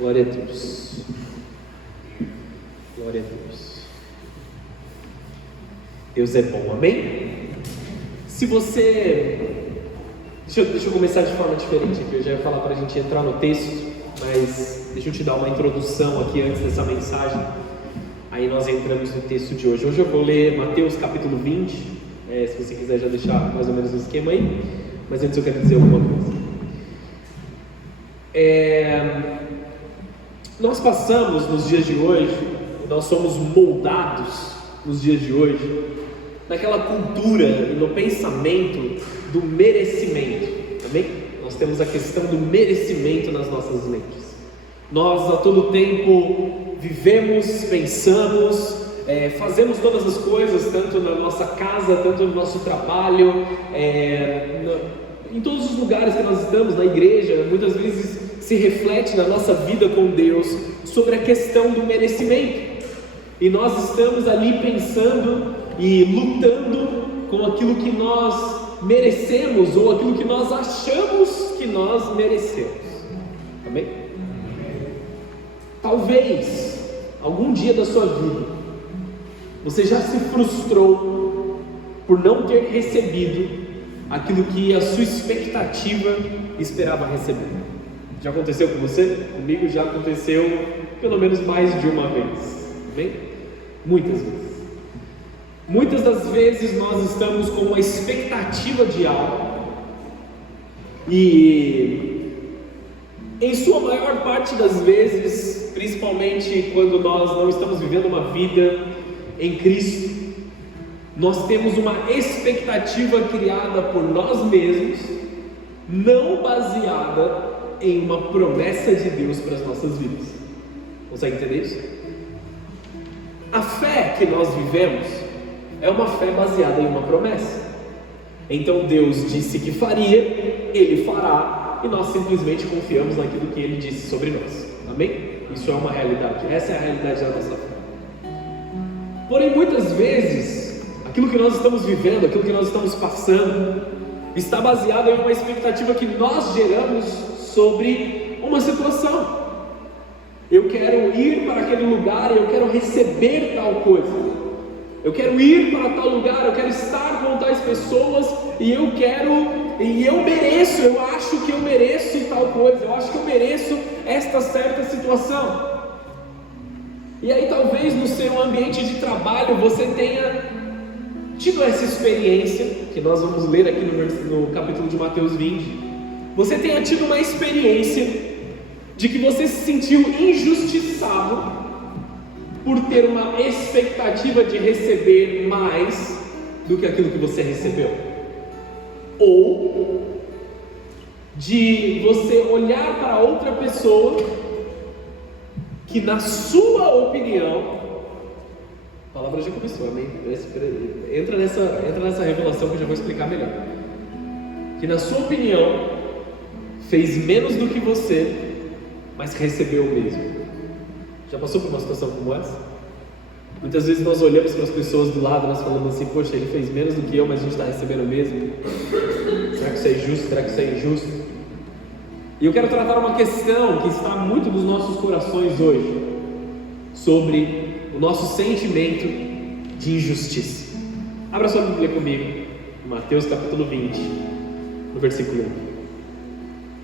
Glória a Deus. Glória a Deus. Deus é bom, amém? Se você... Deixa eu começar de forma diferente aqui. Eu já ia falar para a gente entrar no texto, mas deixa eu te dar uma introdução aqui antes dessa mensagem. Aí nós entramos no texto de hoje. Hoje eu vou ler Mateus capítulo 20. Se você quiser já deixar mais ou menos o esquema aí. Mas antes eu quero dizer alguma coisa. Nós passamos nos dias de hoje, nós somos moldados nos dias de hoje, naquela cultura e no pensamento do merecimento, amém? Nós temos a questão do merecimento nas nossas mentes. Nós a todo tempo vivemos, pensamos, fazemos todas as coisas, tanto na nossa casa, tanto no nosso trabalho, em todos os lugares que nós estamos, na igreja, muitas vezes se reflete na nossa vida com Deus sobre a questão do merecimento. E nós estamos ali pensando e lutando com aquilo que nós merecemos ou aquilo que nós achamos que nós merecemos. Amém? Talvez, algum dia da sua vida, você já se frustrou por não ter recebido aquilo que a sua expectativa esperava receber. Já aconteceu com você? Comigo já aconteceu pelo menos mais de uma vez. Bem? Muitas vezes. Muitas das vezes nós estamos com uma expectativa de algo e em sua maior parte das vezes, principalmente quando nós não estamos vivendo uma vida em Cristo, nós temos uma expectativa criada por nós mesmos, não baseada em uma promessa de Deus para as nossas vidas. Consegue entender isso? A fé que nós vivemos é uma fé baseada em uma promessa. Então Deus disse que faria, Ele fará, e nós simplesmente confiamos naquilo que Ele disse sobre nós. Amém? Isso é uma realidade. Essa é a realidade da nossa fé. Porém, muitas vezes, aquilo que nós estamos vivendo, aquilo que nós estamos passando, está baseado em uma expectativa que nós geramos sobre uma situação. Eu quero ir para aquele lugar e eu quero receber tal coisa. Eu quero ir para tal lugar, eu quero estar com tais pessoas e eu mereço, eu acho que eu mereço tal coisa, eu acho que eu mereço esta certa situação. E aí talvez no seu ambiente de trabalho você tenha tido essa experiência, que nós vamos ler aqui no capítulo de Mateus 20, você tenha tido uma experiência de que você se sentiu injustiçado por ter uma expectativa de receber mais do que aquilo que você recebeu, ou de você olhar para outra pessoa que na sua opinião, a palavra já começou, amém? Entra nessa revelação que eu já vou explicar melhor. Que na sua opinião fez menos do que você, mas recebeu o mesmo. Já passou por uma situação como essa? Muitas vezes nós olhamos para as pessoas do lado, nós falamos assim: poxa, ele fez menos do que eu, mas a gente está recebendo o mesmo. Será que isso é justo? Será que isso é injusto? E eu quero tratar uma questão que está muito nos nossos corações hoje, sobre o nosso sentimento de injustiça. Abra sua Bíblia comigo, Mateus capítulo 20, no versículo 1.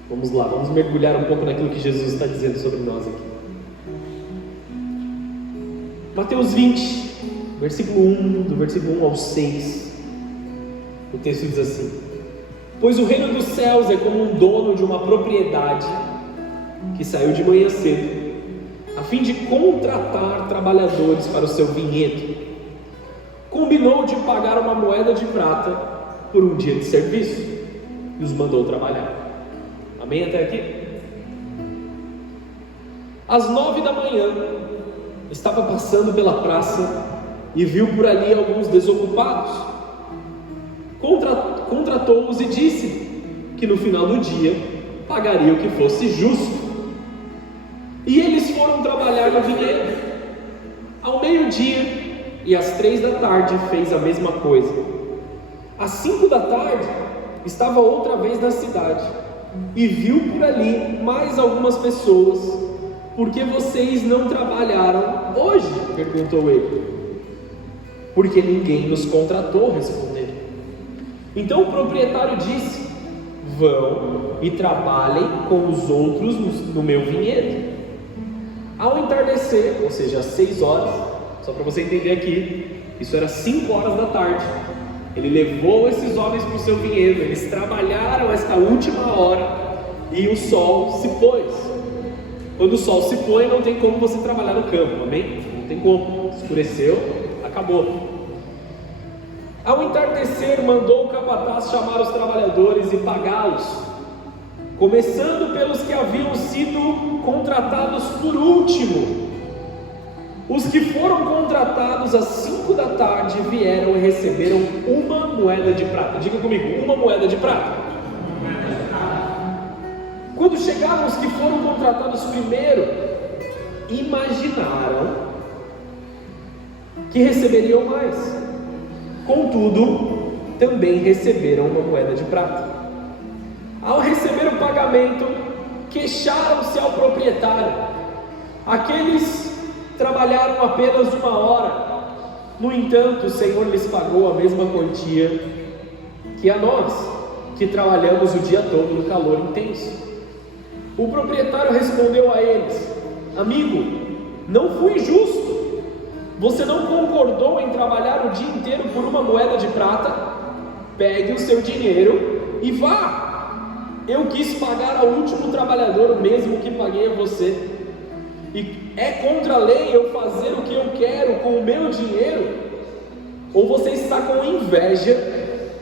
Vamos lá, vamos mergulhar um pouco naquilo que Jesus está dizendo sobre nós aqui. Mateus 20, versículo 1, do versículo 1 ao 6, o texto diz assim: pois o reino dos céus é como um dono de uma propriedade que saiu de manhã cedo, a fim de contratar trabalhadores para o seu vinhedo. Combinou de pagar uma moeda de prata por um dia de serviço e os mandou trabalhar. Amém até aqui? Às 9 da manhã, estava passando pela praça e viu por ali alguns desocupados. Contratou-os e disse que no final do dia pagaria o que fosse justo. E eles foram trabalhar no vinhedo. Ao meio-dia e às 3 da tarde fez a mesma coisa. Às 5 da tarde estava outra vez na cidade e viu por ali mais algumas pessoas por que vocês não trabalharam hoje? Perguntou ele. Porque ninguém nos contratou, responderam. Então o proprietário disse: vão e trabalhem com os outros no meu vinhedo. Ao entardecer, ou seja, às 6 horas, só para você entender aqui, isso era 5 horas da tarde, ele levou esses homens para o seu vinhedo, eles trabalharam esta última hora e o sol se pôs. Quando o sol se põe, não tem como você trabalhar no campo, amém? Não tem como, escureceu, acabou. Ao entardecer, mandou o capataz chamar os trabalhadores e pagá-los, começando pelos que haviam sido contratados por último. Os que foram contratados às 5 da tarde vieram e receberam 1 moeda de prata. Diga comigo, 1 moeda de prata. Quando chegaram os que foram contratados primeiro, imaginaram que receberiam mais. Contudo, também receberam 1 moeda de prata. Ao receber o pagamento, queixaram-se ao proprietário. Aqueles trabalharam apenas 1 hora. No entanto, o Senhor lhes pagou a mesma quantia que a nós, que trabalhamos o dia todo no calor intenso. O proprietário respondeu a eles: amigo, não fui injusto. Você não concordou em trabalhar o dia inteiro por 1 moeda de prata? Pegue o seu dinheiro e vá. Eu quis pagar ao último trabalhador o mesmo que paguei a você. E é contra a lei eu fazer o que eu quero com o meu dinheiro? Ou você está com inveja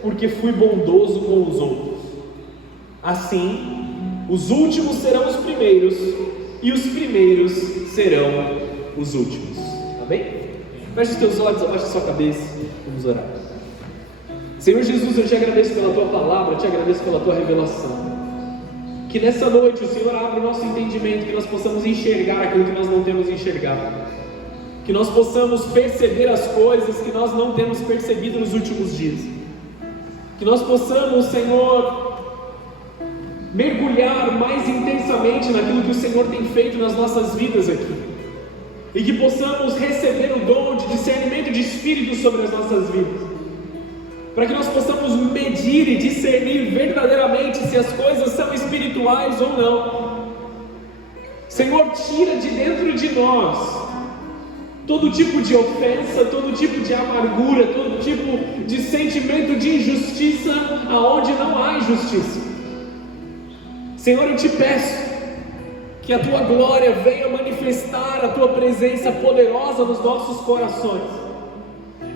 porque fui bondoso com os outros? Assim, os últimos serão os primeiros e os primeiros serão os últimos. Amém? Feche os teus olhos, abaixa a sua cabeça, vamos orar. Senhor Jesus, eu te agradeço pela tua palavra, eu te agradeço pela tua revelação. Que nessa noite o Senhor abra o nosso entendimento, que nós possamos enxergar aquilo que nós não temos enxergado, que nós possamos perceber as coisas que nós não temos percebido nos últimos dias, que nós possamos, Senhor, mergulhar mais intensamente naquilo que o Senhor tem feito nas nossas vidas aqui, e que possamos receber o dom de discernimento de Espírito sobre as nossas vidas, para que nós possamos medir e discernir verdadeiramente se as coisas são espirituais ou não. Senhor, tira de dentro de nós todo tipo de ofensa, todo tipo de amargura, todo tipo de sentimento de injustiça aonde não há injustiça. Senhor, eu te peço que a tua glória venha manifestar a tua presença poderosa nos nossos corações,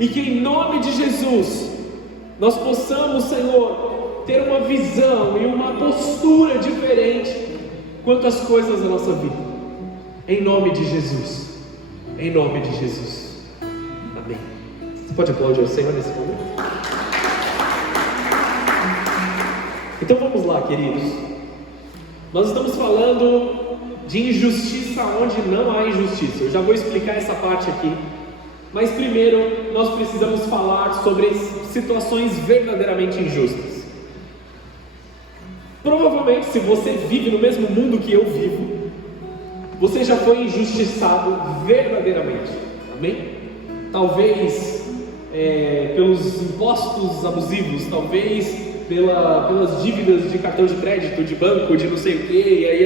e que em nome de Jesus nós possamos, Senhor, ter uma visão e uma postura diferente quanto às coisas da nossa vida. Em nome de Jesus. Em nome de Jesus. Amém. Você pode aplaudir ao Senhor nesse momento? Então vamos lá, queridos. Nós estamos falando de injustiça onde não há injustiça. Eu já vou explicar essa parte aqui. Mas primeiro, nós precisamos falar sobre situações verdadeiramente injustas. Provavelmente, se você vive no mesmo mundo que eu vivo, você já foi injustiçado verdadeiramente. Amém? Talvez pelos impostos abusivos, talvez pelas dívidas de cartão de crédito, de banco, de não sei o que, e aí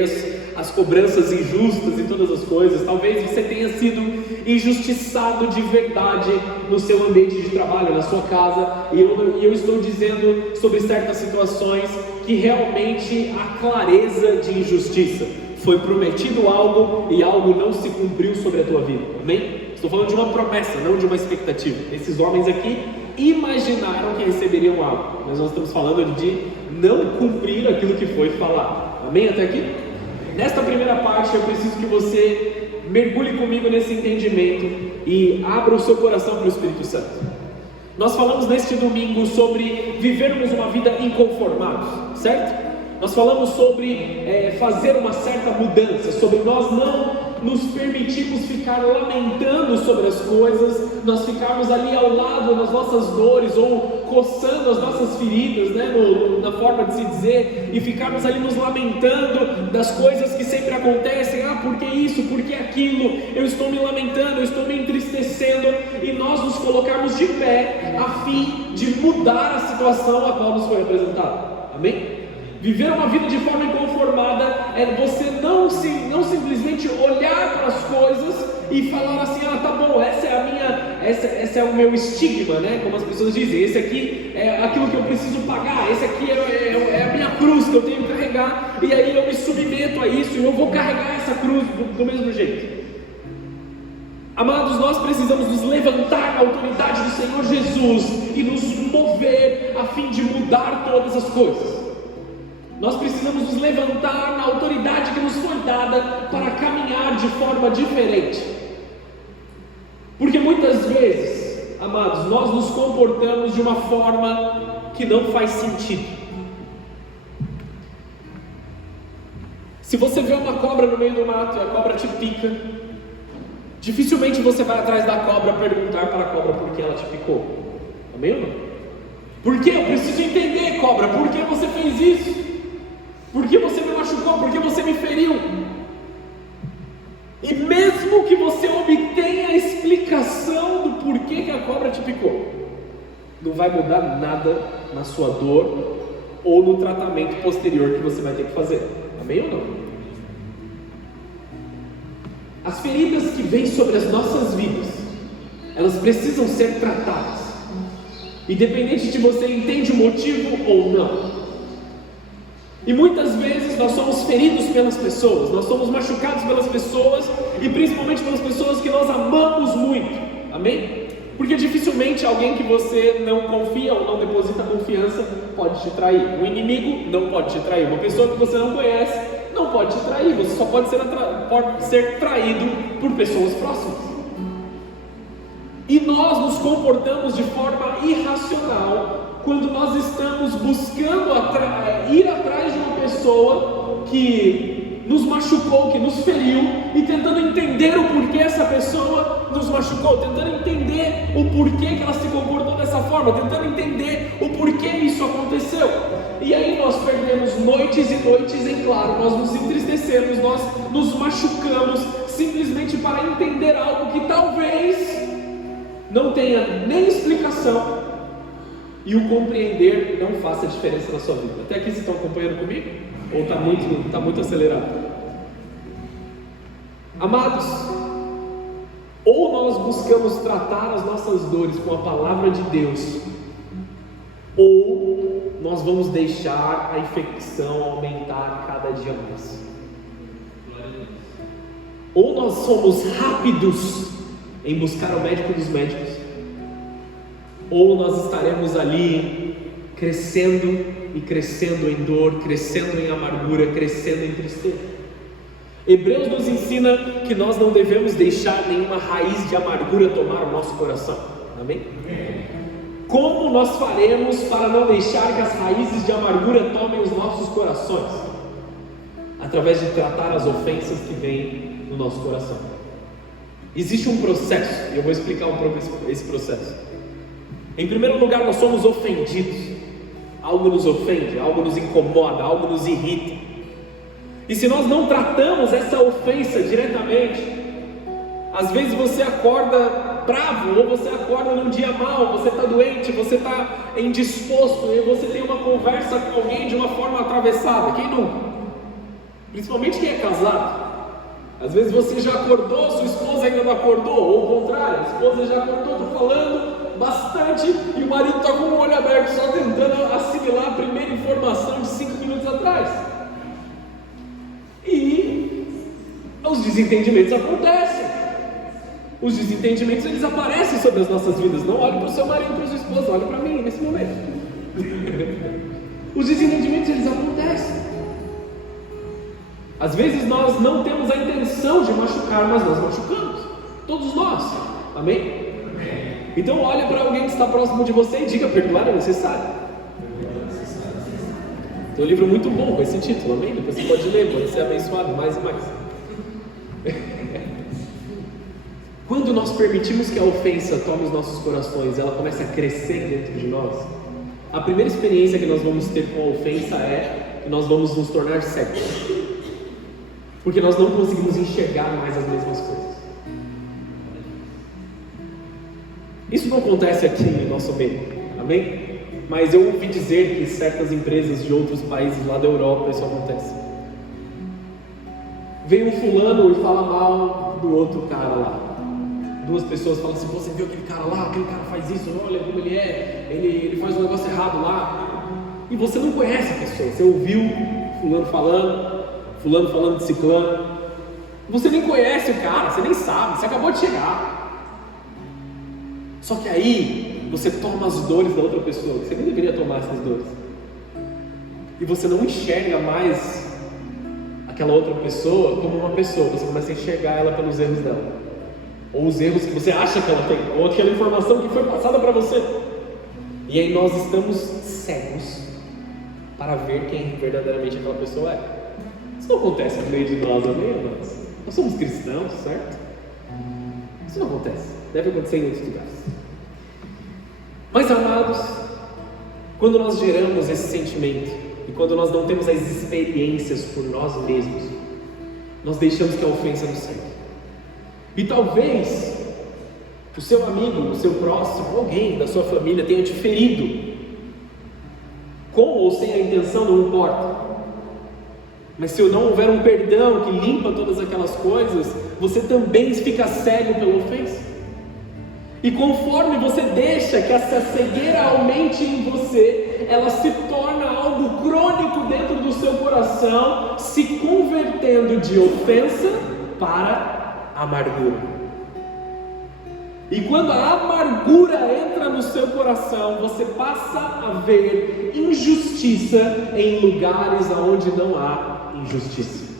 as cobranças injustas e todas as coisas. Talvez você tenha sido injustiçado de verdade no seu ambiente de trabalho, na sua casa, e eu estou dizendo sobre certas situações que realmente há clareza de injustiça. Foi prometido algo e algo não se cumpriu sobre a tua vida, amém? Estou falando de uma promessa, não de uma expectativa. Esses homens aqui imaginaram que receberiam algo, mas nós estamos falando de não cumprir aquilo que foi falado, amém até aqui? Nesta primeira parte, eu preciso que você mergulhe comigo nesse entendimento e abra o seu coração para o Espírito Santo. Nós falamos neste domingo sobre vivermos uma vida inconformados, certo? Nós falamos sobre fazer uma certa mudança, sobre nós não nos permitirmos ficar lamentando sobre as coisas, nós ficarmos ali ao lado das nossas dores ou coçando as nossas feridas, né, na forma de se dizer, e ficarmos ali nos lamentando das coisas que sempre acontecem. Por que isso, por que aquilo? Eu estou me lamentando, eu estou me entristecendo, e nós nos colocarmos de pé a fim de mudar a situação a qual nos foi apresentada. Amém? Viver uma vida de forma inconformada é você não simplesmente olhar para as coisas e falar assim: tá bom, esse é o meu estigma, né? Como as pessoas dizem, esse aqui é aquilo que eu preciso pagar, esse aqui é a minha cruz que eu tenho que carregar, e aí eu me submeto a isso e eu vou carregar essa cruz do mesmo jeito. Amados, nós precisamos nos levantar na autoridade do Senhor Jesus e nos mover a fim de mudar todas as coisas. Nós precisamos nos levantar na autoridade que nos foi dada para caminhar de forma diferente. Porque muitas vezes, amados, nós nos comportamos de uma forma que não faz sentido. Se você vê uma cobra no meio do mato e a cobra te pica, dificilmente você vai atrás da cobra perguntar para a cobra por que ela te picou. Amém ou não? Por que? Eu preciso entender, cobra, por que você fez isso? Por que você me machucou? Por que você me feriu? E mesmo que você obtenha a explicação do porquê que a cobra te picou, não vai mudar nada na sua dor ou no tratamento posterior que você vai ter que fazer. Amém ou não? As feridas que vêm sobre as nossas vidas, elas precisam ser tratadas, independente de você entende o motivo ou não. E muitas vezes nós somos feridos pelas pessoas, nós somos machucados pelas pessoas, e principalmente pelas pessoas que nós amamos muito. Amém? Porque dificilmente alguém que você não confia ou não deposita confiança pode te trair. Um inimigo não pode te trair. Uma pessoa que você não conhece não pode te trair. Você só pode ser traído por pessoas próximas. E nós nos comportamos de forma irracional quando nós estamos buscando ir atrás de uma pessoa que nos machucou, que nos feriu, e tentando entender o porquê essa pessoa nos machucou, tentando entender o porquê que ela se comportou dessa forma, tentando entender o porquê isso aconteceu. E aí nós perdemos noites e noites em claro, nós nos entristecemos, nós nos machucamos, simplesmente para entender algo que talvez não tenha nem explicação, e o compreender não faça diferença na sua vida. Até aqui vocês estão acompanhando comigo? Ou está muito acelerado? Amados, ou nós buscamos tratar as nossas dores com a palavra de Deus, ou nós vamos deixar a infecção aumentar cada dia mais. Ou nós somos rápidos em buscar o médico dos médicos, ou nós estaremos ali crescendo e crescendo em dor, crescendo em amargura, crescendo em tristeza. Hebreus nos ensina que nós não devemos deixar nenhuma raiz de amargura tomar o nosso coração. Amém? Como nós faremos para não deixar que as raízes de amargura tomem os nossos corações? Através de tratar as ofensas que vêm no nosso coração. Existe um processo, e eu vou explicar um pouco esse processo. Em primeiro lugar, nós somos ofendidos. Algo nos ofende, algo nos incomoda, algo nos irrita. E se nós não tratamos essa ofensa diretamente, às vezes você acorda bravo, ou você acorda num dia mau, você está doente, você está indisposto, e você tem uma conversa com alguém de uma forma atravessada. Quem nunca? Principalmente quem é casado. Às vezes você já acordou, sua esposa ainda não acordou, ou o contrário, a esposa já acordou, está falando bastante, e o marido está com o olho aberto, só tentando assimilar a primeira informação de 5 minutos atrás. E os desentendimentos acontecem. Os desentendimentos, eles aparecem sobre as nossas vidas. Não olhe para o seu marido, para a sua esposa, olhe para mim nesse momento. Os desentendimentos, eles acontecem. Às vezes nós não temos a intenção de machucar, mas nós machucamos. Todos nós. Amém? Então olhe para alguém que está próximo de você e diga: perdoar é necessário. Tem um livro muito bom com esse título, amém? Depois você pode ler, pode ser abençoado mais e mais. Quando nós permitimos que a ofensa tome os nossos corações, ela começa a crescer dentro de nós, a primeira experiência que nós vamos ter com a ofensa é que nós vamos nos tornar cegos, porque nós não conseguimos enxergar mais as mesmas coisas. Isso não acontece aqui no nosso meio, amém? Mas eu ouvi dizer que certas empresas de outros países lá da Europa isso acontece. Vem um fulano e fala mal do outro cara lá. Duas pessoas falam assim: você viu aquele cara lá, aquele cara faz isso, olha como ele é, ele faz um negócio errado lá. E você não conhece a pessoa, você ouviu fulano falando de ciclano. Você nem conhece o cara, você nem sabe, você acabou de chegar. Só que aí você toma as dores da outra pessoa, que você nem deveria tomar essas dores. E você não enxerga mais aquela outra pessoa como uma pessoa, você começa a enxergar ela pelos erros dela, ou os erros que você acha que ela tem, ou aquela informação que foi passada para você. E aí nós estamos cegos para ver quem verdadeiramente aquela pessoa é. Isso não acontece no meio de nós, amém? Nós somos cristãos, certo? Isso não acontece, deve acontecer em outros lugares. Mas amados, quando nós geramos esse sentimento, e quando nós não temos as experiências por nós mesmos, nós deixamos que a ofensa nos segue. E talvez o seu amigo, o seu próximo, alguém da sua família tenha te ferido, com ou sem a intenção, não importa. Mas se não houver um perdão que limpa todas aquelas coisas, você também fica cego pela ofensa. E conforme você deixa que essa cegueira aumente em você, ela se torna algo crônico dentro do seu coração, se convertendo de ofensa para amargura. E quando a amargura entra no seu coração, você passa a ver injustiça em lugares onde não há injustiça.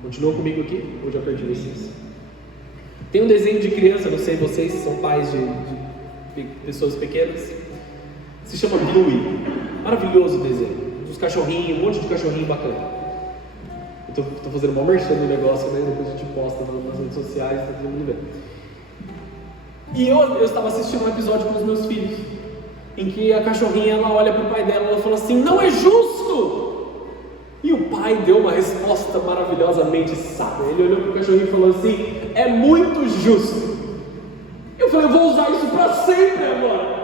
Continua comigo aqui? Ou já perdi vocês? Tem um desenho de criança, não sei vocês se são pais de pessoas pequenas, se chama Bluey. Maravilhoso o desenho, dos cachorrinhos, um monte de cachorrinho bacana. Eu tô fazendo uma merchan no negócio, né? Depois a gente posta nas redes sociais, tá todo mundo vendo. E eu estava assistindo um episódio com os meus filhos, em que a cachorrinha, ela olha para o pai dela e ela fala assim: não é justo! E o pai deu uma resposta maravilhosamente sábia. Ele olhou para o cachorrinho e falou assim: é muito justo. Eu falei: eu vou usar isso para sempre agora.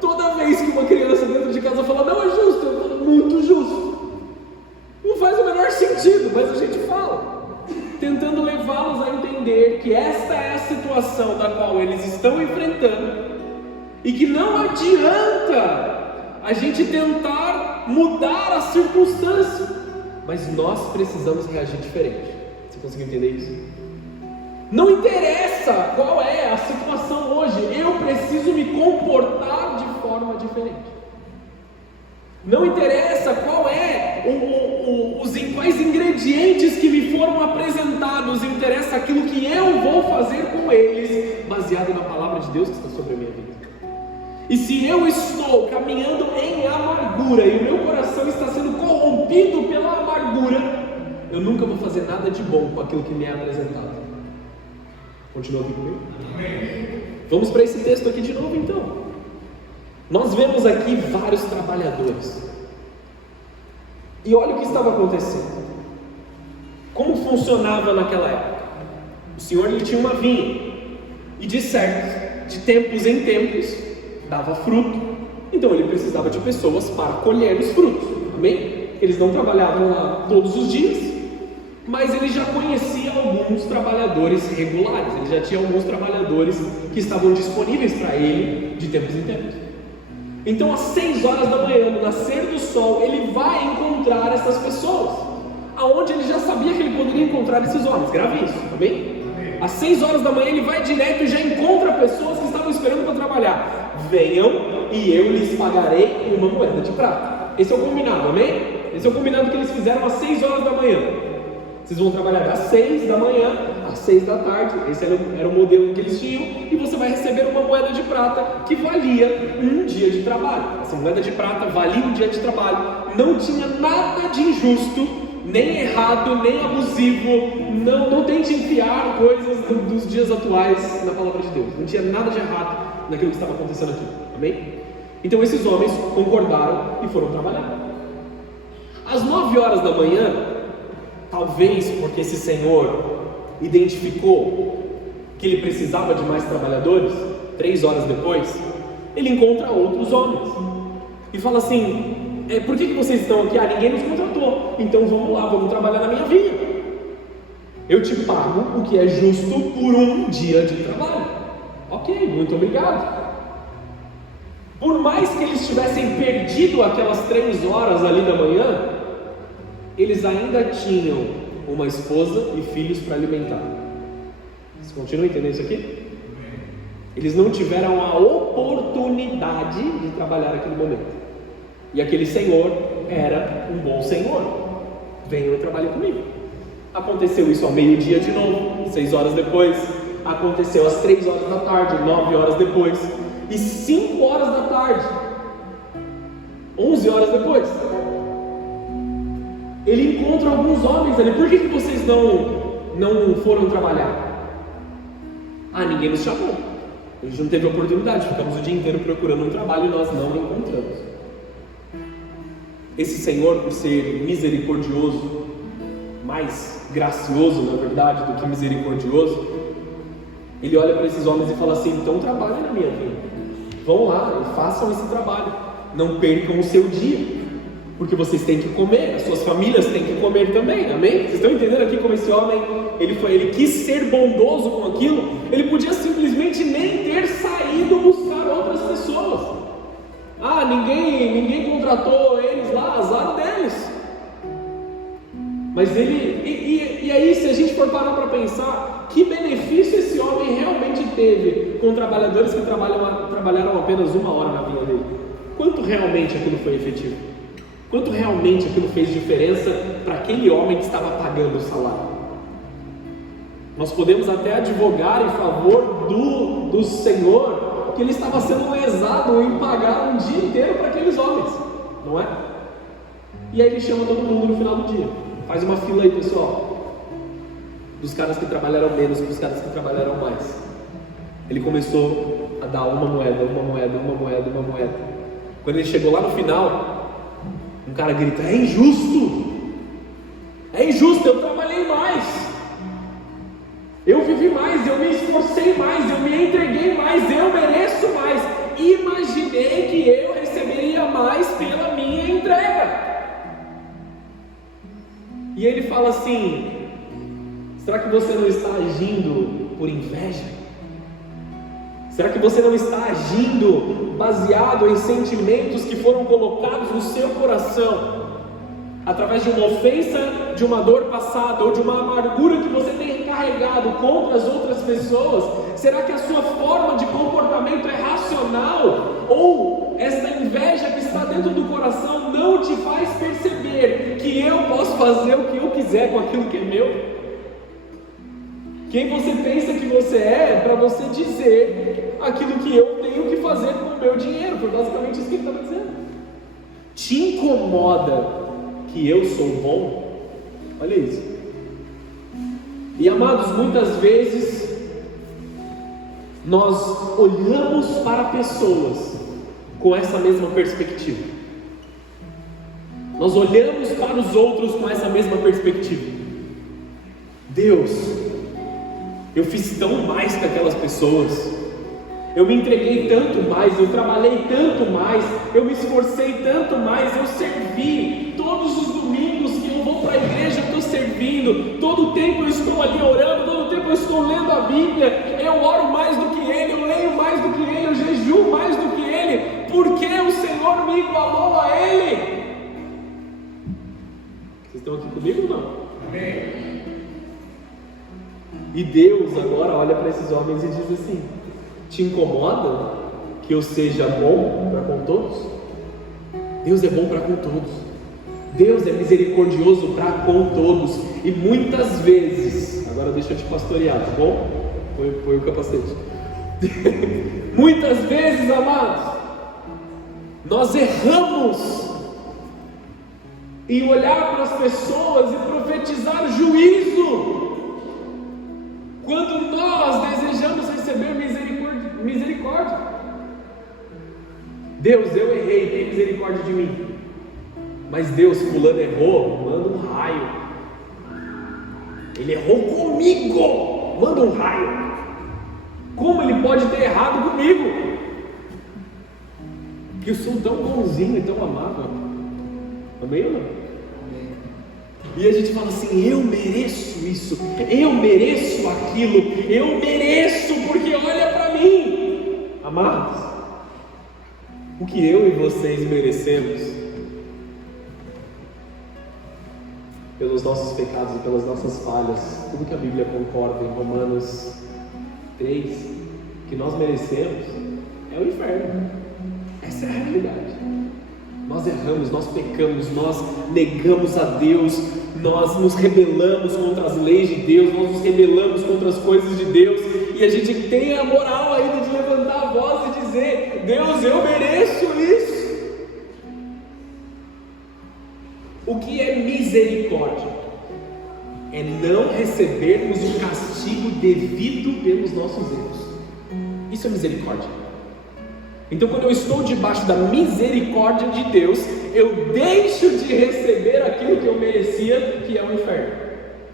Toda vez que uma criança dentro de casa fala não é justo, eu falo muito justo. Não faz o menor sentido, mas a gente fala, tentando levá-los a entender que esta é a situação da qual eles estão enfrentando e que não adianta a gente tentar mudar a circunstância, mas nós precisamos reagir diferente. Você conseguiu entender isso? Não interessa qual é a situação hoje, eu preciso me comportar de forma diferente. Não interessa qual é quais ingredientes que me foram apresentados, interessa aquilo que eu vou fazer com eles, baseado na palavra de Deus que está sobre a minha vida. E se eu estou caminhando em amargura e o meu coração está sendo corrompido pela amargura, eu nunca vou fazer nada de bom com aquilo que me é apresentado. Continua aqui comigo? Vamos para esse texto aqui de novo então. Nós vemos aqui vários trabalhadores. E olha o que estava acontecendo. Como funcionava naquela época? O Senhor ele tinha uma vinha. E de tempos em tempos, dava fruto. Então ele precisava de pessoas para colher os frutos. Amém? Eles não trabalhavam lá todos os dias, mas ele já conhecia alguns trabalhadores regulares. Ele já tinha alguns trabalhadores que estavam disponíveis para ele de tempos em tempos. Então às 6 horas da manhã, no nascer do sol, ele vai encontrar essas pessoas, aonde ele já sabia que ele poderia encontrar esses homens. Grave isso, amém? Às 6 horas da manhã ele vai direto e já encontra pessoas que estavam esperando para trabalhar. Venham e eu lhes pagarei uma moeda de prata. Esse é o combinado, amém? Esse é o combinado que eles fizeram às 6 horas da manhã. Vocês vão trabalhar das 6 da manhã às 6 da tarde. Esse era o modelo que eles tinham. E você vai receber uma moeda de prata que valia um dia de trabalho. Essa moeda de prata valia um dia de trabalho. Não tinha nada de injusto, nem errado, nem abusivo. Não tente enfiar coisas dos dias atuais na palavra de Deus. Não tinha nada de errado naquilo que estava acontecendo aqui. Amém? Então esses homens concordaram e foram trabalhar. Às 9 horas da manhã, talvez porque esse senhor identificou que ele precisava de mais trabalhadores, 3 horas depois, ele encontra outros homens e fala assim: por que vocês estão aqui? Ninguém nos contratou, então vamos lá, vamos trabalhar na minha vinha. Eu te pago o que é justo por um dia de trabalho. Ok, muito obrigado. Por mais que eles tivessem perdido aquelas 3 horas ali da manhã, eles ainda tinham uma esposa e filhos para alimentar. Vocês continuam entendendo isso aqui? Eles não tiveram a oportunidade de trabalhar naquele momento. E aquele senhor era um bom senhor. Venham e trabalhem comigo. Aconteceu isso ao meio-dia de novo, 6 horas depois. Aconteceu às 3 horas da tarde, 9 horas depois. E 5 horas da tarde, 11 horas depois, ele encontra alguns homens ali. Por que vocês não foram trabalhar? Ninguém nos chamou. A gente não teve oportunidade, ficamos o dia inteiro procurando um trabalho e nós não encontramos. Esse Senhor, por ser misericordioso, mais gracioso na verdade do que misericordioso, ele olha para esses homens e fala assim: então trabalhem na minha vida, vão lá e façam esse trabalho, não percam o seu dia, porque vocês têm que comer, as suas famílias têm que comer também, amém? Vocês estão entendendo aqui como esse homem, ele quis ser bondoso com aquilo? Ele podia simplesmente nem ter saído buscar outras pessoas. Ninguém contratou eles lá, azar deles. Mas e aí, se a gente for parar para pensar, que benefício esse homem realmente teve com trabalhadores que trabalharam apenas 1 hora na vida dele? Quanto realmente aquilo foi efetivo? Quanto realmente aquilo fez diferença para aquele homem que estava pagando o salário? Nós podemos até advogar em favor do Senhor, que ele estava sendo lesado em pagar um dia inteiro para aqueles homens, não é? E aí ele chama todo mundo no final do dia. Faz uma fila aí, pessoal, dos caras que trabalharam menos para os caras que trabalharam mais. Ele começou a dar uma moeda. Quando ele chegou lá no final, um cara grita: é injusto, eu trabalhei mais, eu vivi mais, eu me esforcei mais, eu me entreguei mais, eu mereço mais. Imaginei que eu receberia mais pela minha entrega. E ele fala assim: será que você não está agindo por inveja? Será que você não está agindo baseado em sentimentos que foram colocados no seu coração, através de uma ofensa, de uma dor passada, ou de uma amargura que você tem carregado contra as outras pessoas? Será que a sua forma de comportamento é racional? Ou essa inveja que está dentro do coração não te faz perceber que eu posso fazer o que eu quiser com aquilo que é meu? Quem você pensa que você é para você dizer aquilo que eu tenho que fazer com o meu dinheiro? Foi basicamente isso que ele estava dizendo. Te incomoda que eu sou bom? Olha isso. E amados, muitas vezes nós olhamos para pessoas com essa mesma perspectiva. Nós olhamos para os outros com essa mesma perspectiva. Deus, eu fiz tão mais que aquelas pessoas, eu me entreguei tanto mais, eu trabalhei tanto mais, eu me esforcei tanto mais, eu servi todos os domingos que eu vou para a igreja, eu estou servindo, todo o tempo eu estou ali orando, todo o tempo eu estou lendo a Bíblia, eu oro mais do que ele, eu leio mais do que ele, eu jejuo mais do que ele, porque o Senhor me igualou a ele. Vocês estão aqui comigo ou não? Amém. E Deus agora olha para esses homens e diz assim: te incomoda que eu seja bom para com todos? Deus é bom para com todos. Deus é misericordioso para com todos. E muitas vezes, agora deixa eu te pastorear, tá bom? Põe o capacete. Muitas vezes, amados, nós erramos em olhar para as pessoas e profetizar juízo, quando nós desejamos receber misericórdia. Deus, eu errei, tem misericórdia de mim. Mas Deus, fulano errou, manda um raio. Ele errou comigo, manda um raio. Como ele pode ter errado comigo? Que eu sou tão bonzinho e tão amável. Amém ou não? E a gente fala assim, eu mereço isso, eu mereço aquilo, eu mereço porque olha para mim. Amados, o que eu e vocês merecemos, pelos nossos pecados e pelas nossas falhas, tudo que a Bíblia concorda em Romanos 3, que nós merecemos, é o inferno. Essa é a realidade. Nós erramos, nós pecamos, nós negamos a Deus, nós nos rebelamos contra as leis de Deus, nós nos rebelamos contra as coisas de Deus, e a gente tem a moral ainda de levantar a voz e dizer, Deus, eu mereço isso. O que é misericórdia? É não recebermos o castigo devido pelos nossos erros. Isso é misericórdia. Então, quando eu estou debaixo da misericórdia de Deus, eu deixo de receber aquilo que eu merecia, que é o inferno.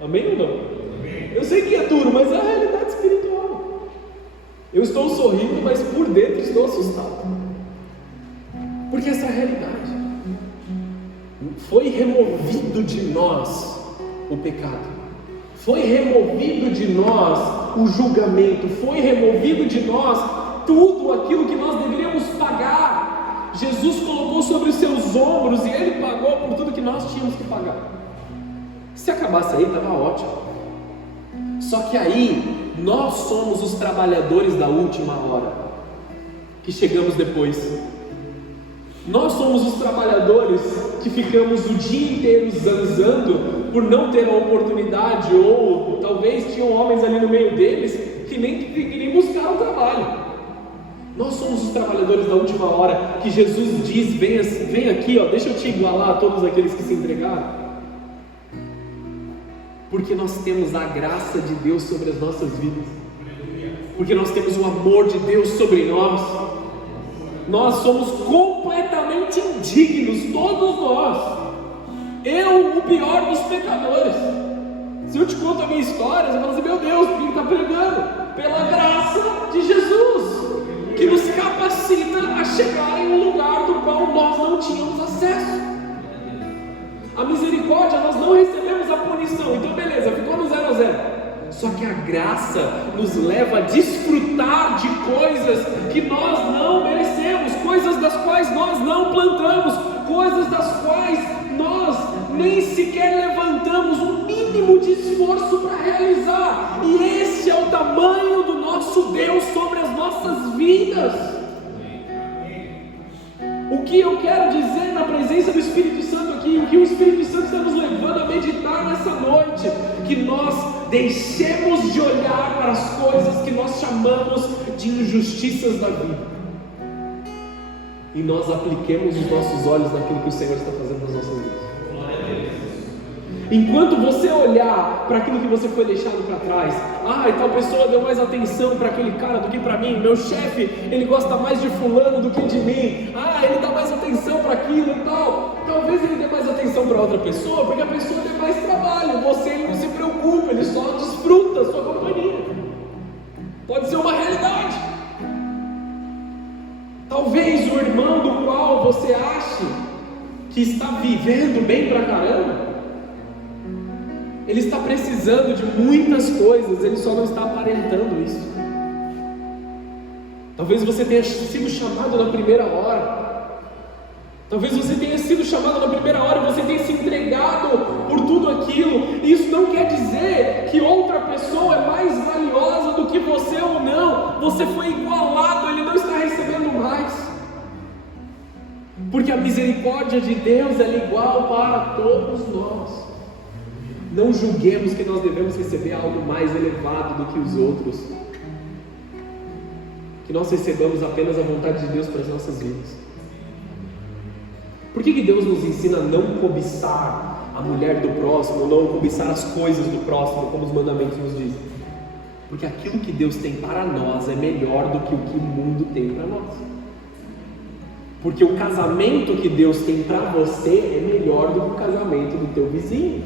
Amém ou não? Amém. Eu sei que é duro, mas é a realidade espiritual. Eu estou sorrindo, mas por dentro estou assustado. Porque essa é a realidade. Foi removido de nós o pecado. Foi removido de nós o julgamento. Foi removido de nós tudo aquilo que nós deveríamos pagar. Jesus colocou sobre os seus ombros e Ele pagou por tudo que nós tínhamos que pagar. Se acabasse aí, estava ótimo. Só que aí, nós somos os trabalhadores da última hora, que chegamos depois. Nós somos os trabalhadores que ficamos o dia inteiro zanzando por não ter a oportunidade, ou talvez tinham homens ali no meio deles que nem buscaram trabalho. Nós somos os trabalhadores da última hora, que Jesus diz, vem aqui, ó, deixa eu te igualar a todos aqueles que se entregaram. Porque nós temos a graça de Deus sobre as nossas vidas. Porque nós temos o amor de Deus sobre nós. Nós somos completamente indignos, todos nós. Eu, o pior dos pecadores. Se eu te conto a minha história, você fala assim, meu Deus, quem está pregando? Pela graça de Jesus, que nos capacita a chegar em um lugar do qual nós não tínhamos acesso. A misericórdia, nós não recebemos a punição, então beleza, ficou no 0 a 0. Só que a graça nos leva a desfrutar de coisas que nós não merecemos, coisas das quais nós não plantamos, coisas das quais nós nem sequer levantamos um mínimo de esforço para realizar. E esse é o tamanho do nosso Deus sobre as nossas vidas. O que eu quero dizer na presença do Espírito Santo aqui, o que o Espírito Santo está nos levando a meditar nessa noite, que nós deixemos de olhar para as coisas que nós chamamos de injustiças da vida, e nós apliquemos os nossos olhos naquilo que o Senhor está fazendo nas nossas vidas. Enquanto você olhar para aquilo que você foi deixado para trás, e tal pessoa deu mais atenção para aquele cara do que para mim, meu chefe, ele gosta mais de fulano do que de mim, ele dá mais atenção para aquilo e tal. Talvez ele dê mais atenção para outra pessoa, porque a pessoa tem mais trabalho, você ele não se preocupa, ele só desfruta a sua companhia. Pode ser uma realidade. Talvez o irmão do qual você ache que está vivendo bem pra caramba, ele está precisando de muitas coisas, ele só não está aparentando isso. Talvez você tenha sido chamado na primeira hora. Talvez você tenha sido chamado na primeira hora e você tenha se entregado por tudo aquilo. Isso não quer dizer que outra pessoa é mais valiosa do que você ou não. Você foi igualado, ele não está recebendo mais. Porque a misericórdia de Deus é igual para todos nós. Não julguemos que nós devemos receber algo mais elevado do que os outros. Que nós recebamos apenas a vontade de Deus para as nossas vidas. Por que Deus nos ensina a não cobiçar a mulher do próximo, não cobiçar as coisas do próximo, como os mandamentos nos dizem? Porque aquilo que Deus tem para nós é melhor do que o que o mundo tem para nós. Porque o casamento que Deus tem para você é melhor do que o casamento do teu vizinho.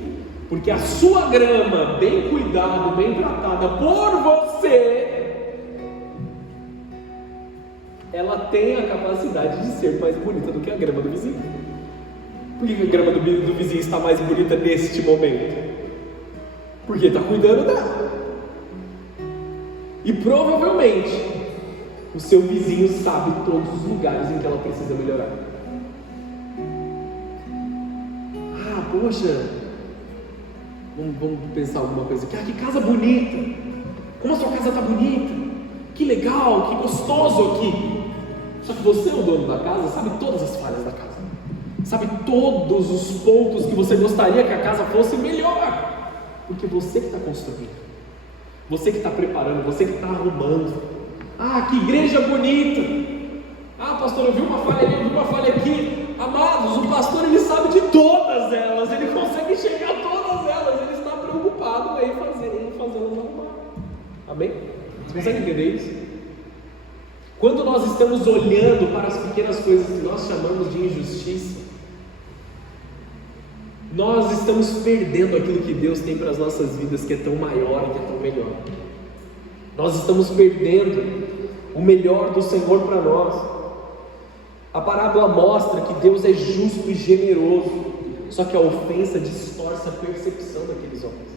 Porque a sua grama, bem cuidada, bem tratada por você, ela tem a capacidade de ser mais bonita do que a grama do vizinho. Por que a grama do vizinho está mais bonita neste momento? Porque está cuidando dela. E provavelmente o seu vizinho sabe todos os lugares em que ela precisa melhorar. Ah, poxa, vamos pensar alguma coisa aqui. Ah, que casa bonita! Como a sua casa está bonita! Que legal, que gostoso aqui! Só que você, o dono da casa, sabe todas as falhas da casa. Sabe todos os pontos que você gostaria que a casa fosse melhor. Porque você que está construindo. Você que está preparando, você que está arrumando. Ah, que igreja bonita! Ah, pastor, eu vi uma falha ali, eu vi uma falha aqui. Amados, o pastor ele sabe de todas elas, ele consegue chegar a todas elas, ele está preocupado em fazê-las arrumar. Amém? Você consegue entender isso? Quando nós estamos olhando para as pequenas coisas que nós chamamos de injustiça, nós estamos perdendo aquilo que Deus tem para as nossas vidas, que é tão maior e que é tão melhor. Nós estamos perdendo o melhor do Senhor para nós. A parábola mostra que Deus é justo e generoso, só que a ofensa distorce a percepção daqueles homens.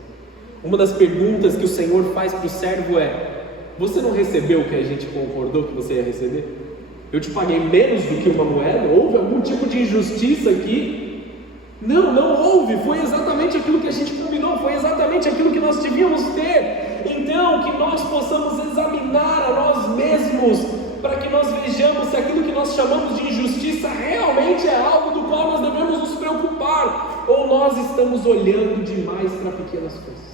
Uma das perguntas que o Senhor faz para o servo é: você não recebeu o que a gente concordou que você ia receber? Eu te paguei menos do que uma moeda? Houve algum tipo de injustiça aqui? Não houve, foi exatamente aquilo que a gente combinou, foi exatamente aquilo que nós devíamos ter. Então, que nós possamos examinar a nós mesmos, para que nós vejamos se aquilo que nós chamamos de injustiça realmente é algo do qual nós devemos nos preocupar, ou nós estamos olhando demais para pequenas coisas.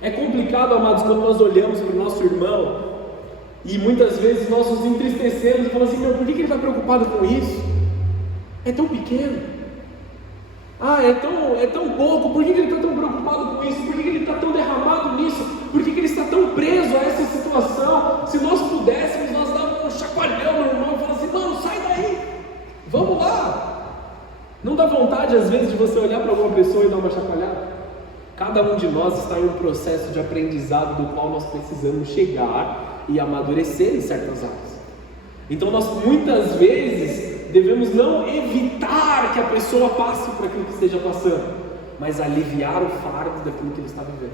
É complicado, amados, quando nós olhamos para o nosso irmão, e muitas vezes nós nos entristecemos e falamos assim: por que ele está preocupado com isso? É tão pequeno. Ah, é tão pouco, por que ele está tão preocupado com isso? Por que ele está tão derramado nisso? Por que ele está tão preso a essa situação? Se nós pudéssemos, nós dávamos um chacoalhão no irmão e falamos assim: mano, sai daí, vamos lá. Não dá vontade às vezes de você olhar para alguma pessoa e dar uma chacoalhada? Cada um de nós está em um processo de aprendizado do qual nós precisamos chegar e amadurecer em certas áreas. Então nós muitas vezes devemos não evitar que a pessoa passe por aquilo que esteja passando, mas aliviar o fardo daquilo que ele está vivendo.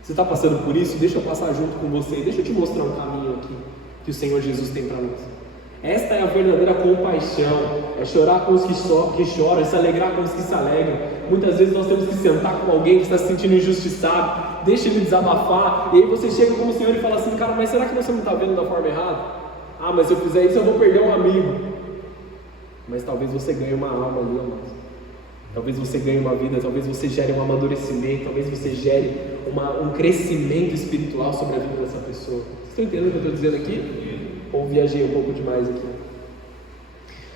Você está passando por isso? Deixa eu passar junto com você, deixa eu te mostrar um caminho aqui que o Senhor Jesus tem para nós. Esta é a verdadeira compaixão, é chorar com os que choram, é se alegrar com os que se alegram. Muitas vezes nós temos que sentar com alguém que está se sentindo injustiçado, deixa ele desabafar, e aí você chega como o Senhor e fala assim: cara, mas será que você não está vendo da forma errada? Ah, mas se eu fizer isso eu vou perder um amigo. Mas talvez você ganhe uma alma ali, amados. Talvez você ganhe uma vida, talvez você gere um amadurecimento, talvez você gere um crescimento espiritual sobre a vida dessa pessoa. Vocês estão entendendo o que eu estou dizendo aqui? Ou viajei um pouco demais aqui?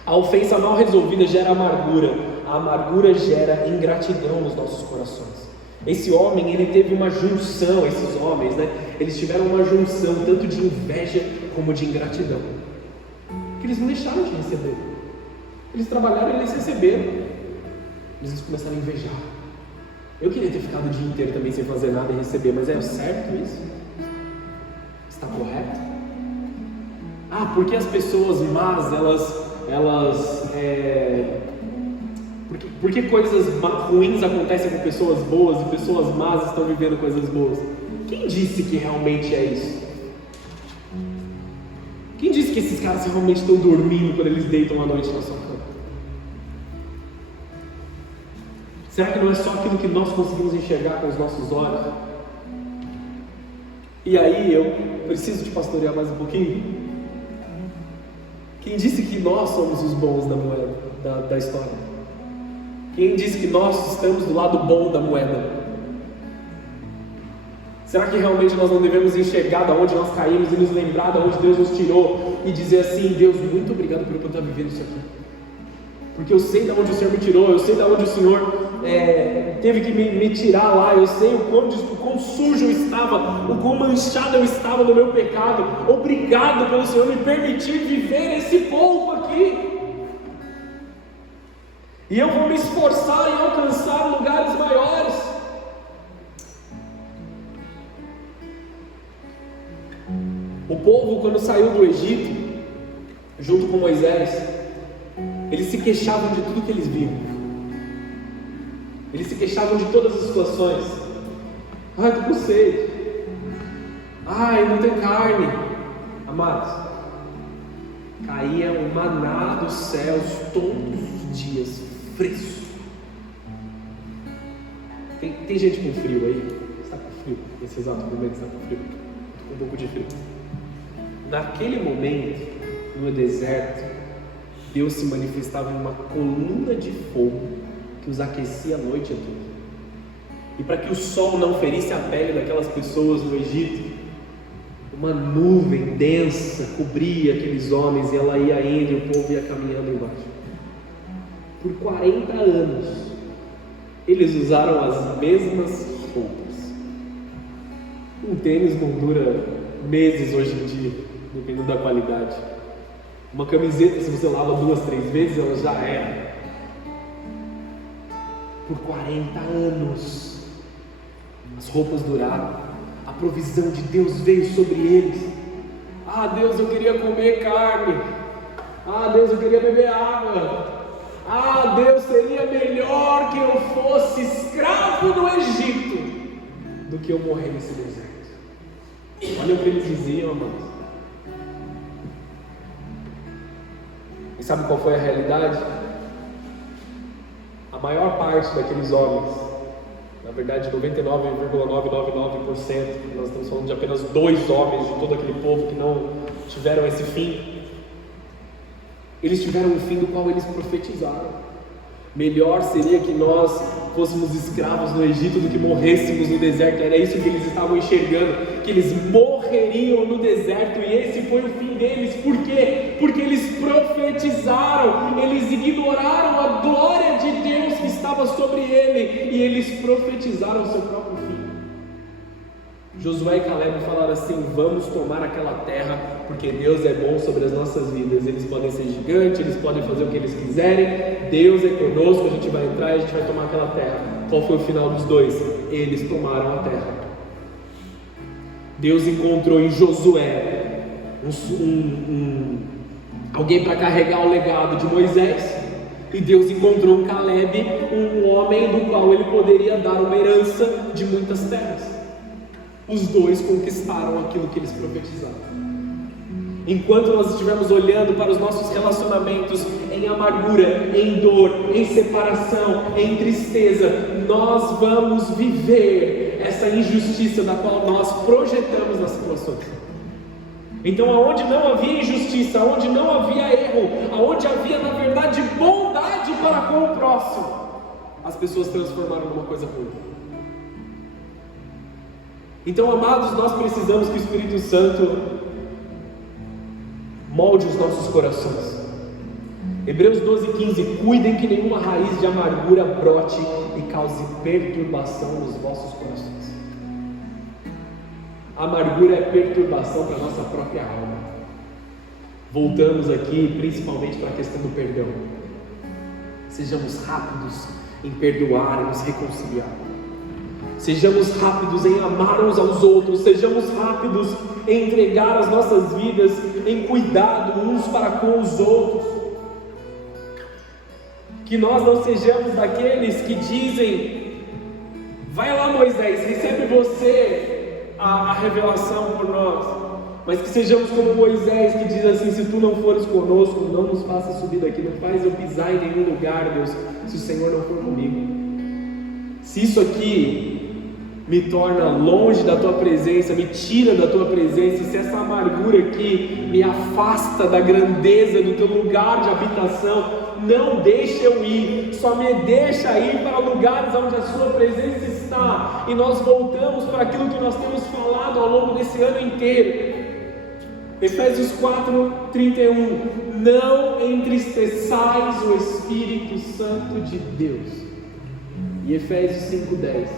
A ofensa mal resolvida gera amargura. A amargura gera ingratidão nos nossos corações. Esse homem, ele teve uma junção, esses homens, né? Eles tiveram uma junção tanto de inveja como de ingratidão. Porque eles não deixaram de receber. Eles trabalharam e eles receberam. Eles começaram a invejar. Eu queria ter ficado o dia inteiro também sem fazer nada e receber, mas é certo isso? Está correto? Ah, porque as pessoas más, Por que coisas ruins acontecem com pessoas boas e pessoas más estão vivendo coisas boas? Quem disse que realmente é isso? Quem disse que esses caras realmente estão dormindo quando eles deitam à noite na sua cama? Será que não é só aquilo que nós conseguimos enxergar com os nossos olhos? E aí eu preciso te pastorear mais um pouquinho. Quem disse que nós somos os bons da moeda, da história? Quem disse que nós estamos do lado bom da moeda? Será que realmente nós não devemos enxergar de onde nós caímos e nos lembrar de onde Deus nos tirou e dizer assim: Deus, muito obrigado por eu estar vivendo isso aqui, porque eu sei de onde o Senhor me tirou, eu sei de onde o Senhor teve que me tirar lá, eu sei o quão quão sujo eu estava, o quão manchado eu estava no meu pecado. Obrigado pelo Senhor me permitir viver esse pouco aqui. E eu vou me esforçar em alcançar lugares maiores. O povo, quando saiu do Egito, junto com Moisés, eles se queixavam de tudo que eles viam. Eles se queixavam de todas as situações. Ai, estou com sede. Ai, não tem carne. Amados, caía o maná dos céus todos os dias, fresco. Tem gente com frio aí? Está com frio? Nesse exato momento está com frio? Estou com um pouco de frio. Naquele momento, no deserto, Deus se manifestava em uma coluna de fogo que os aquecia a noite toda. E para que o sol não ferisse a pele daquelas pessoas no Egito, uma nuvem densa cobria aqueles homens, e ela ia indo e o povo ia caminhando embaixo. Por 40 anos, eles usaram as mesmas roupas. Um tênis não dura meses hoje em dia, dependendo da qualidade. Uma camiseta, se você lava 2, 3 vezes, ela já era. Por 40 anos, as roupas duraram. A provisão de Deus veio sobre eles. Ah, Deus, eu queria comer carne. Ah, Deus, eu queria beber água. Ah, Deus, seria melhor que eu fosse escravo no Egito do que eu morrer nesse deserto. Olha o que eles diziam, amados. E sabe qual foi a realidade? A maior parte daqueles homens, na verdade 99,999%, nós estamos falando de apenas 2 homens de todo aquele povo que não tiveram esse fim. Eles tiveram um fim do qual eles profetizaram. Melhor seria que nós fôssemos escravos no Egito do que morrêssemos no deserto. Era isso que eles estavam enxergando, que eles morreriam no deserto, e esse foi o fim deles. Por quê? Porque eles profetizaram, eles ignoraram a glória de Deus que estava sobre ele, e eles profetizaram o seu próprio fim. Josué e Caleb falaram assim: vamos tomar aquela terra, porque Deus é bom sobre as nossas vidas. Eles podem ser gigantes, eles podem fazer o que eles quiserem, Deus é conosco, a gente vai entrar e a gente vai tomar aquela terra. Qual foi o final dos dois? Eles tomaram a terra. Deus encontrou em Josué alguém para carregar o legado de Moisés, e Deus encontrou em Caleb um homem do qual ele poderia dar uma herança de muitas terras. Os dois conquistaram aquilo que eles profetizaram. Enquanto nós estivermos olhando para os nossos relacionamentos em amargura, em dor, em separação, em tristeza, nós vamos viver essa injustiça da qual nós projetamos nas situações. Então, aonde não havia injustiça, aonde não havia erro, aonde havia, na verdade, bondade para com o próximo, as pessoas transformaram numa coisa ruim. Então, amados, nós precisamos que o Espírito Santo molde os nossos corações. Hebreus 12:15: cuidem que nenhuma raiz de amargura brote e cause perturbação nos vossos corações. A amargura é perturbação para a nossa própria alma. Voltamos aqui principalmente para a questão do perdão. Sejamos rápidos em perdoar e nos reconciliar. Sejamos rápidos em amar uns aos outros. Sejamos rápidos em entregar as nossas vidas em cuidado uns para com os outros. Que nós não sejamos daqueles que dizem: vai lá, Moisés, recebe você a revelação por nós. Mas que sejamos como Moisés, que diz assim: se tu não fores conosco, não nos faça subir daqui, não faz eu pisar em nenhum lugar, Deus, se o Senhor não for comigo. Se isso aqui me torna longe da tua presença, me tira da tua presença, se essa amargura aqui me afasta da grandeza do teu lugar de habitação, não deixa eu ir, só me deixa ir para lugares onde a sua presença está. E nós voltamos para aquilo que nós temos falado ao longo desse ano inteiro. Efésios 4:31: não entristeçais o Espírito Santo de Deus. E Efésios 5:10: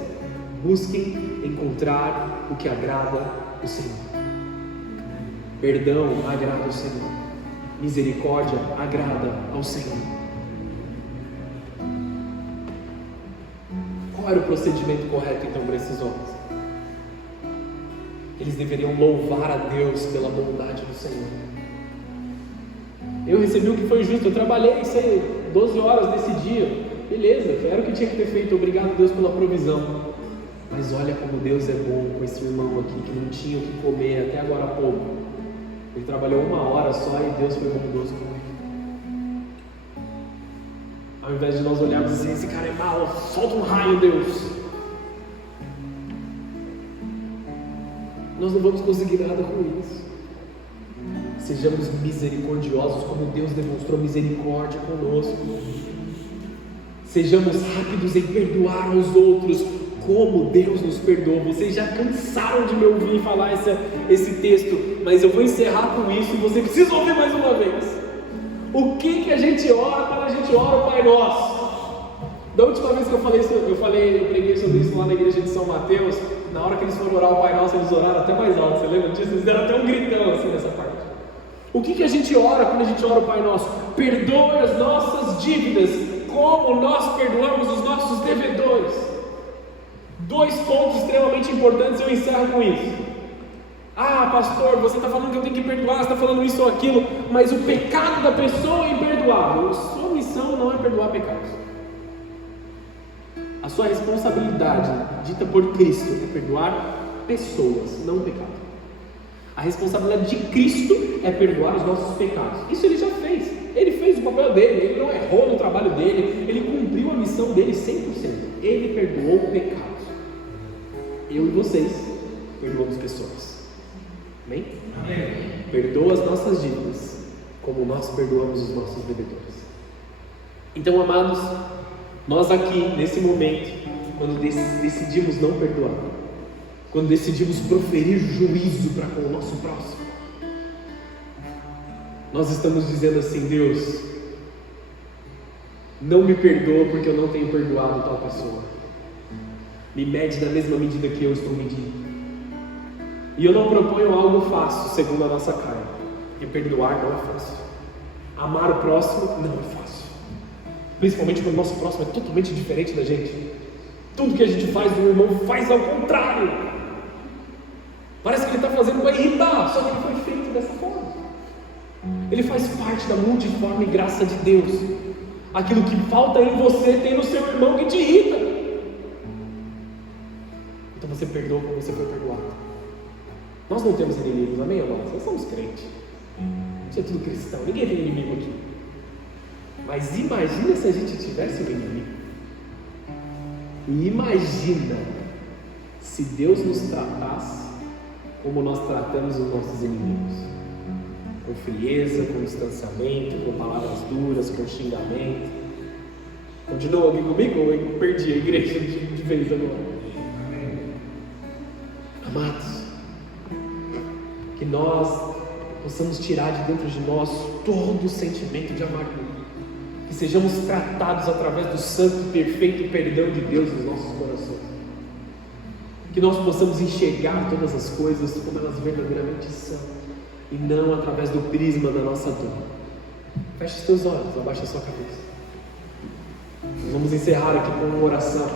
Busquem encontrar o que agrada o Senhor. Perdão agrada ao Senhor. Misericórdia agrada ao Senhor. Qual era o procedimento correto então para esses homens? Eles deveriam louvar a Deus pela bondade do Senhor. Eu recebi o que foi justo, eu trabalhei 12 horas nesse dia, beleza, era o que tinha que ter feito, obrigado Deus pela provisão. Mas olha como Deus é bom com esse irmão aqui que não tinha o que comer até agora há pouco. Ele trabalhou 1 hora só e Deus foi bondoso com ele. Ao invés de nós olharmos e dizer, esse cara é mau, solta um raio, Deus. Nós não vamos conseguir nada com isso. Sejamos misericordiosos como Deus demonstrou misericórdia conosco. Sejamos rápidos em perdoar aos outros como Deus nos perdoa. Vocês já cansaram de me ouvir falar esse texto, mas eu vou encerrar com isso e você precisa ouvir mais uma vez. O que a gente ora quando a gente ora o Pai Nosso? Da última vez que eu preguei sobre isso lá na igreja de São Mateus, na hora que eles foram orar o Pai Nosso, eles oraram até mais alto, você lembra disso? Eles deram até um gritão assim nessa parte. O que a gente ora quando a gente ora o Pai Nosso? Perdoe as nossas dívidas, como nós perdoamos os nossos devedores. 2 pontos extremamente importantes, eu encerro com isso. Ah, pastor, você está falando que eu tenho que perdoar, você está falando isso ou aquilo, mas o pecado da pessoa é imperdoável. Sua missão não é perdoar pecados. A sua responsabilidade, dita por Cristo, é perdoar pessoas, não pecado. A responsabilidade de Cristo é perdoar os nossos pecados. Isso ele já fez. Ele fez o papel dele, ele não errou no trabalho dele, ele cumpriu a missão dele 100%. Ele perdoou pecados. Eu e vocês perdoamos pessoas. Amém? Amém. Perdoa as nossas dívidas, como nós perdoamos os nossos devedores. Então, amados, nós aqui, nesse momento, quando decidimos não perdoar, quando decidimos proferir juízo para com o nosso próximo, nós estamos dizendo assim: Deus, não me perdoa porque eu não tenho perdoado tal pessoa. Me mede da mesma medida que eu estou medindo. E eu não proponho algo fácil segundo a nossa carne, porque perdoar não é fácil. Amar o próximo não é fácil, principalmente quando o nosso próximo é totalmente diferente da gente. Tudo que a gente faz, o irmão faz ao contrário. Parece que ele está fazendo para irritar, só que ele foi feito dessa forma. Ele faz parte da multiforme graça de Deus. Aquilo que falta em você tem no seu irmão que te irrita. Então você perdoa como você foi perdoado. Nós não temos inimigos, amém, amados? Nós somos crentes. Isso é tudo cristão, ninguém tem inimigo aqui. Mas imagina se a gente tivesse um inimigo. E imagina se Deus nos tratasse como nós tratamos os nossos inimigos. Com frieza, com distanciamento, com palavras duras, com xingamento. Continua aqui comigo ou eu perdi a igreja de vez agora? Amados, que nós possamos tirar de dentro de nós todo o sentimento de amargura, que sejamos tratados através do santo e perfeito perdão de Deus nos nossos corações, que nós possamos enxergar todas as coisas como elas verdadeiramente são, e não através do prisma da nossa dor. Feche os teus olhos, abaixa a sua cabeça. Nós vamos encerrar aqui com uma oração.